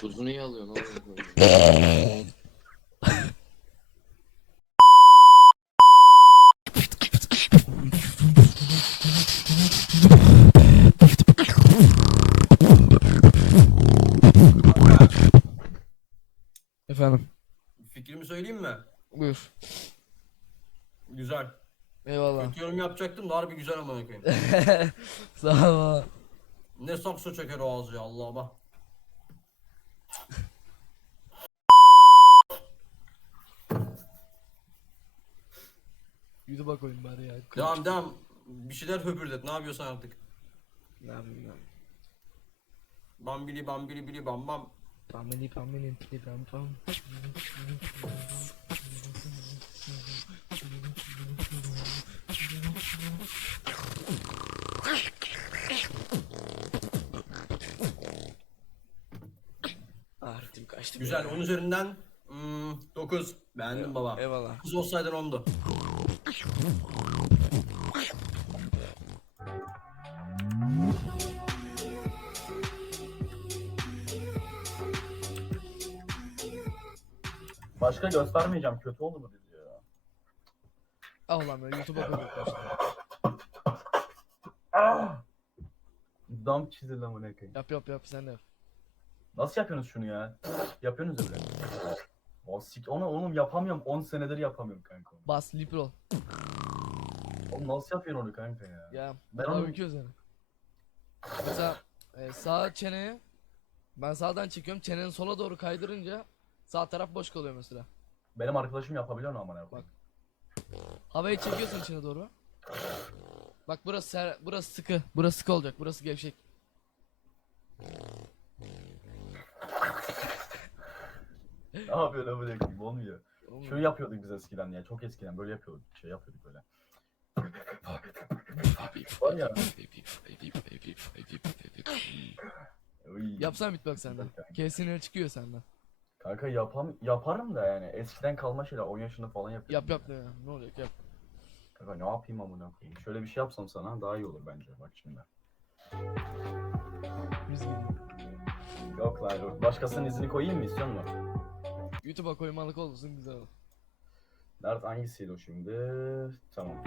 Tuzunu iyi alıyorsun oğlum. Efendim. Fikrimi söyleyeyim mi? Buyur. Güzel. Eyvallah. Kötü yorum yapacaktım da harbi güzel amına koyayım. Sağ ol. ne sakso çeker o ağzı ya Allah'ıma. YouTube'a koyayım bari ya. Devam devam. Bir şeyler höpürdet. Ne yapıyorsan artık. Ne yapayım ben? Bambili bambili bili bam bam. Pamini pamini pili pam pam. Ritim kaçtı. Güzel. 10 üzerinden hmm, 9. Beğendim baba. Eyvallah. Kız olsaydın 10'du. Başka göstermeyeceğim kötü oldu bu dizi ya. Al lan böyle YouTube'a koyduk başta. Ah! Dam çizildi amına koyayım. Yap yap yap sen de yap. Nasıl yapıyorsunuz şunu ya? Yapıyorsunuz öyle. O sik onu oğlum yapamıyorum 10 senedir yapamıyorum kanka. onu. Bas Liprol. Oğlum nasıl yapıyorsun onu kanka ya? Ya Ben ben onu- büküyoruz yani. Mesela e, sağ çeneye ben sağdan çekiyorum çenenin sola doğru kaydırınca sağ taraf boş kalıyor mesela. Benim arkadaşım yapabiliyor mu amına koyayım? Havayı çekiyorsun içine doğru. Bak burası ser, burası sıkı. Burası sıkı olacak. Burası gevşek. Ne yapıyorsun amına koyayım olmuyor. Olmuyor. Şunu yapıyorduk biz eskiden ya çok eskiden böyle yapıyorduk şey yapıyorduk böyle. Var ya. Uy. Yapsana beatbox senden. Kesin çıkıyor senden. Kanka yapam yaparım da yani eskiden kalma şeyler 10 yaşında falan yapıyordum. Yap yap ya. ne, ne olacak yap. Kanka ne yapayım amına koyayım? Şöyle bir şey yapsam sana daha iyi olur bence bak şimdi. Biz gibi. Yok lan yok. Başkasının izini koyayım mı istiyor musun? YouTube'a koymalık olursun güzel olur. Nerede hangisiydi o şimdi? Tamam.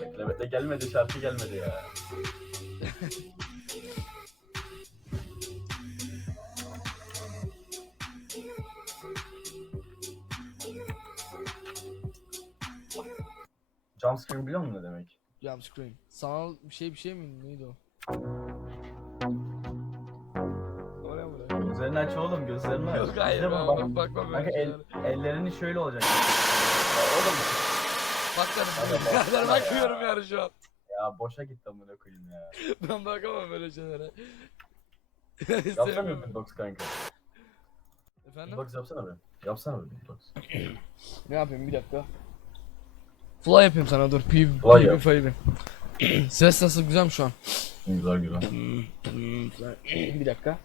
Bekle bekle gelmedi şarkı gelmedi ya. Jumpscare biliyor musun ne demek? Jump screen. Sanal bir şey bir şey mi? Neydi o? Gözlerini aç oğlum gözlerini aç. Yok hayır ben bunu, bak, bakma böyle Kanka el, şeylere. ellerini şöyle olacak. Oğlum Baklarım. Ben bakmıyorum yani şu an. ya boşa git amına koyayım ya. Ben bakamam böyle şeylere. Yapsana bir Sevmiyorum. beatbox kanka. Efendim? Beatbox yapsana bir. Yapsana bir beatbox. Ne yapayım bir dakika. Fly yapayım sana dur. P Fly yap. fly yapayım. Ses nasıl güzel mi şu an? Güzel güzel. bir dakika.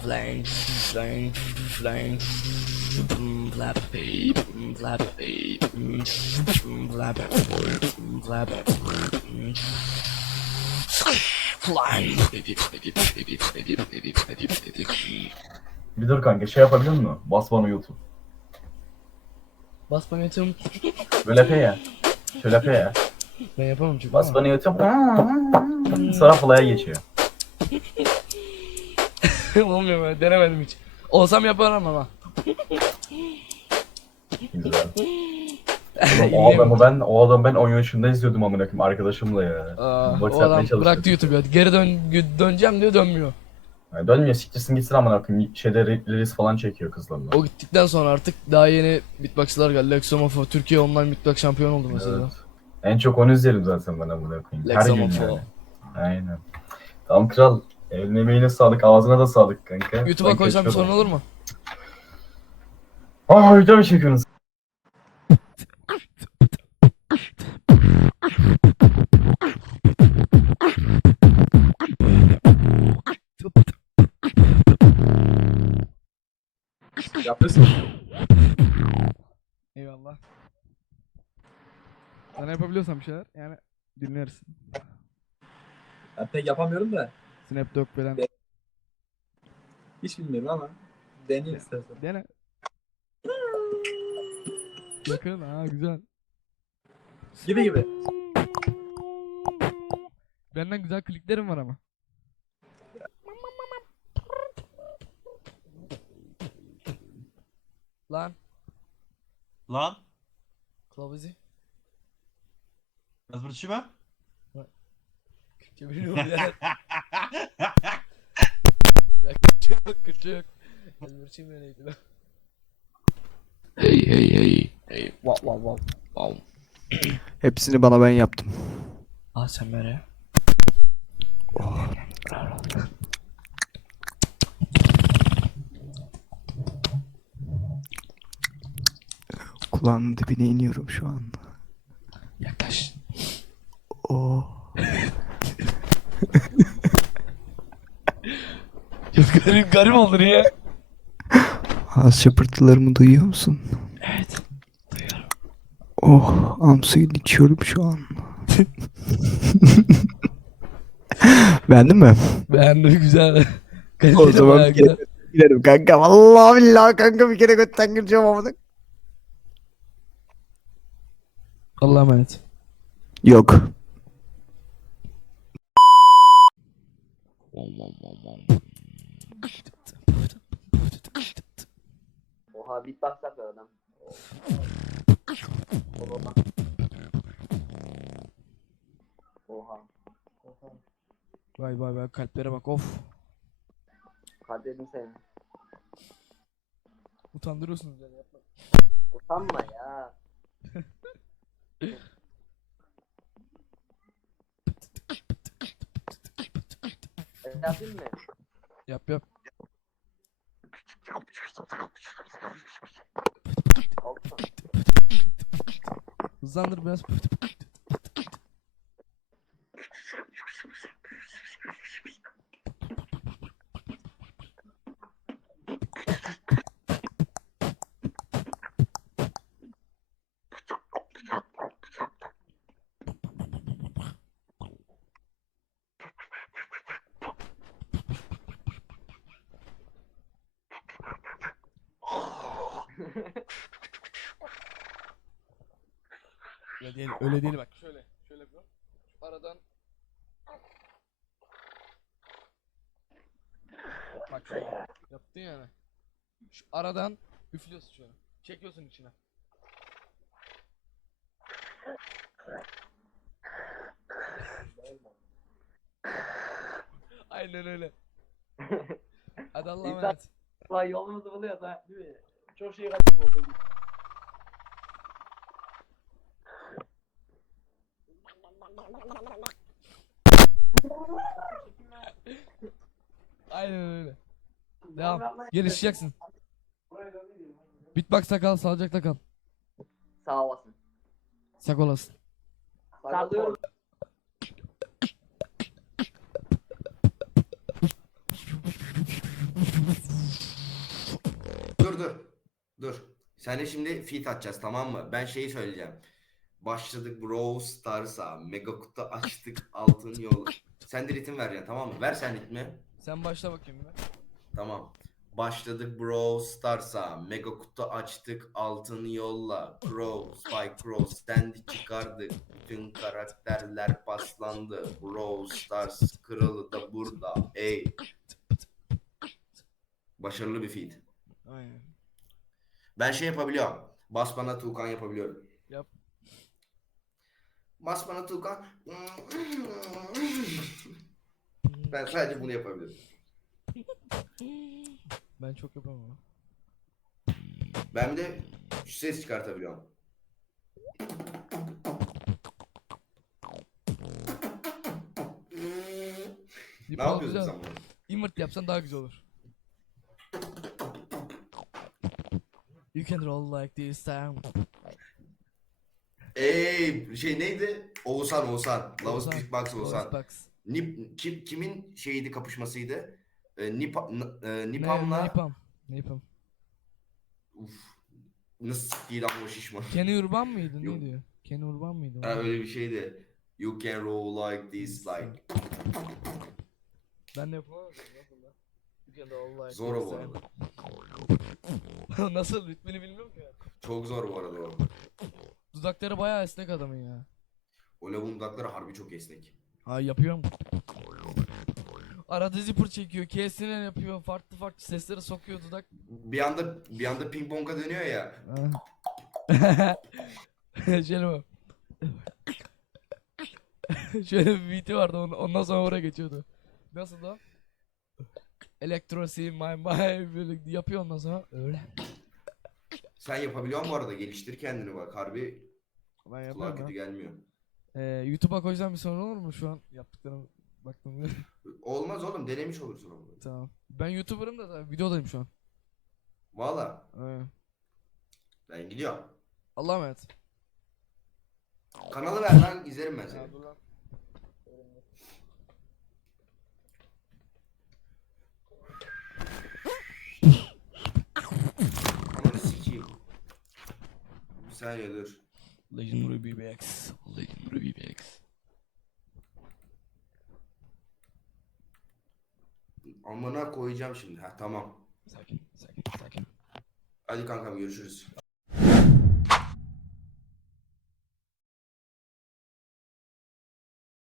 Flying, flying, flying, flap, flap, flap, flap, flying. Bir dur kanka şey yapabiliyor musun? Bas bana YouTube. Bas bana yatıyorum. Böyle yapıyor ya. Şöyle yapıyor ya. Ben yapamam çünkü. Bas bana YouTube. Sonra fly'a geçiyor. Olmuyor böyle denemedim hiç. Olsam yaparım ama. Güzel. Oğlum, o adamı ben o adamı ben 10 yaşında izliyordum amına koyayım arkadaşımla ya. Aa, Box o adam bıraktı YouTube'u. Geri dön döneceğim diyor dönmüyor. Yani dönmüyor siktirsin gitsin amına koyayım. Şeyde reels falan çekiyor kızlarla. O gittikten sonra artık daha yeni beatboxçılar geldi. Lexomofo Türkiye online beatbox şampiyon oldu mesela. Evet. En çok onu izlerim zaten ben amına koyayım. Her gün yani. Aynen. Tamam kral. Eline emeğine sağlık, ağzına da sağlık kanka. YouTube'a koysam bir sorun olur mu? Aa video mu çekiyorsunuz? Yapıyorsun. Eyvallah. Sana yapabiliyorsam bir şeyler yani dinlersin. Ben pek yapamıyorum da. Snap Dog falan. De- Hiç bilmiyorum ama. Deneyim istersen. Dene. Yakın ha güzel. Gibi gibi. Benden güzel kliklerim var ama. Lan Lan. kılavuzu. Rozwróciłem? Çeviriyorum ya. Ben küçük küçük. Ezberçiyim öyleydi lan. Hey hey hey. Hey. Wow wow wow. Wow. Hepsini bana ben yaptım. Aa sen böyle. Kulağının dibine iniyorum şu an. Yaklaş. Oh. Çok garip garip olur ya. Az şapırtılarımı duyuyor musun? Evet. Duyuyorum. Oh, am suyunu içiyorum şu an. Beğendin mi? Beğendim güzel. O Kaliteli zaman bayağı bir kere güzel. girerim kanka. Vallahi billahi kanka bir kere götten gireceğim ama. Allah'a emanet. Yok. Oha beatbox yapıyor adam. Oha. Oha. Vay vay vay kalplere bak of. Kaderim seni. Utandırıyorsunuz beni yapma. Utanma ya. yapayım mı? Yap yap. Hızlandır biraz. Öyle değil, öyle değil bak. Şöyle, şöyle yapıyorum. Aradan Bak şöyle. Yaptın yani. Şu aradan üflüyorsun şöyle. Çekiyorsun içine. Aynen öyle. Hadi Allah'a emanet. Lan yolumuzu buluyoruz ha. Değil mi? Çok şey kaçırdık olduğu gibi. Aynen öyle. Devam. Gelişeceksin. Bitbox'ta kal, sağlıcakla kal. Sağ olasın. Sak olasın. Sağlıyorum. Dur dur. Dur. Seninle şimdi feat atacağız tamam mı? Ben şeyi söyleyeceğim. Başladık Brawl Stars'a. Mega kutu açtık. Altın yol. Sen de ritim vereceksin tamam mı? Ver sen ritmi. Sen başla bakayım bir. Tamam. Başladık Brawl Stars'a. Mega kutu açtık. Altın yolla. Crow, Spike Crow. Stand'i çıkardık. Bütün karakterler paslandı. Brawl Stars kralı da burada. Ey. Başarılı bir feat. Aynen. Ben şey yapabiliyorum. Bas bana Tuğkan yapabiliyorum. Yap. Bas bana Tuğkan. Ben sadece bunu yapabilirim. Ben çok yapamam ama. Ben bir de ses çıkartabiliyorum. Ne yapıyorsun sen bunu? Invert yapsan daha güzel olur. You can roll like this time. Ey şey neydi? Oğuzhan Oğuzhan. Lavuz Oğuzhan, Beatbox Oğuzhan. Box. Nip, kim, kimin şeyiydi kapışmasıydı? Ee, Nipa, N- e, Nipam'la ne? Ne yapam? Uf, nasıl değil ama o şişman. Kenny Urban mıydı? Yok. Ne diyor? Kenny Urban mıydı? Ha, öyle bir şeydi. You can roll like this like. Ben de lan? You can all like Zor o this bu and- arada. Nasıl ritmini bilmiyorum ki. Çok zor bu arada o. Dudakları bayağı esnek adamın ya. O lavun dudakları harbi çok esnek. Ha yapıyorum. Arada zipper çekiyor, kesine yapıyor, farklı farklı sesleri sokuyor dudak. Bir anda bir anda ping ponga dönüyor ya. Şöyle bak. Şöyle bir beat'i vardı on- ondan sonra oraya geçiyordu. Nasıl da? Electrosi my my böyle yapıyor ondan sonra öyle. Sen yapabiliyor musun bu arada? Geliştir kendini bak. Harbi Ben kulağa yapıyorum kötü ya. gelmiyor. Ee, YouTube'a koysam bir sorun olur mu şu an yaptıklarım baktım. Olmaz oğlum denemiş olursun ama. tamam. Ben YouTuber'ım da zaten videodayım şu an. Valla Ee, ben gidiyorum. Allah'a emanet. Kanalı ver lan izlerim ben seni. dur lan. Bir saniye dur. Legendary BBX. Legendary BBX. Amına koyacağım şimdi. Ha tamam. Sakin, sakin, sakin. Hadi kankam görüşürüz.